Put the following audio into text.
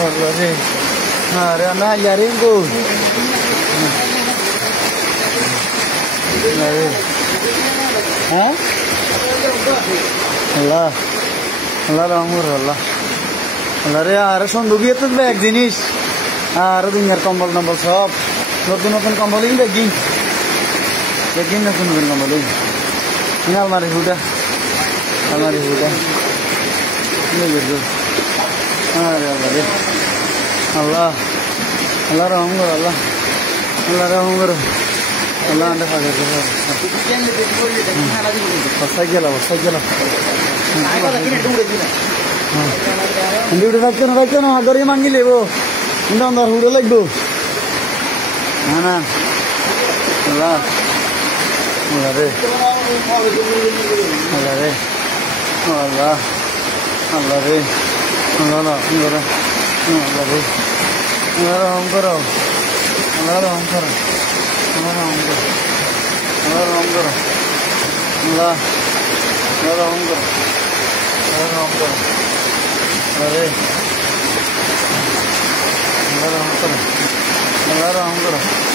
Allah रे अरे ना यार इनको अरे हाँ Allah Allah rahmur Allah Allah रे यार संदूकी तो बैग जिनिस আর দুনিয়ার কম্বল নম্বর সব নতুন নতুন কম্বলই দেখি নতুন নতুন কম্বলই আলমারি হুদা আরে আল্লাহ রে আল্লাহ আল্লাহ রহম করো আল্লাহ আন্ডা ফাঁকা বসাই গেলাম ডিউটি থাকছে না হাজারই মাঙ্গি লেবো কিন্তু আমার হুড়ে লাগবো হ্যাঁ না আল্লাহ রে আল্লাহ রে আল্লাহ রে আল্লাহ রহম করো আল্লাহ রহম করো আল্লাহ রহম করো রে Allah rahmat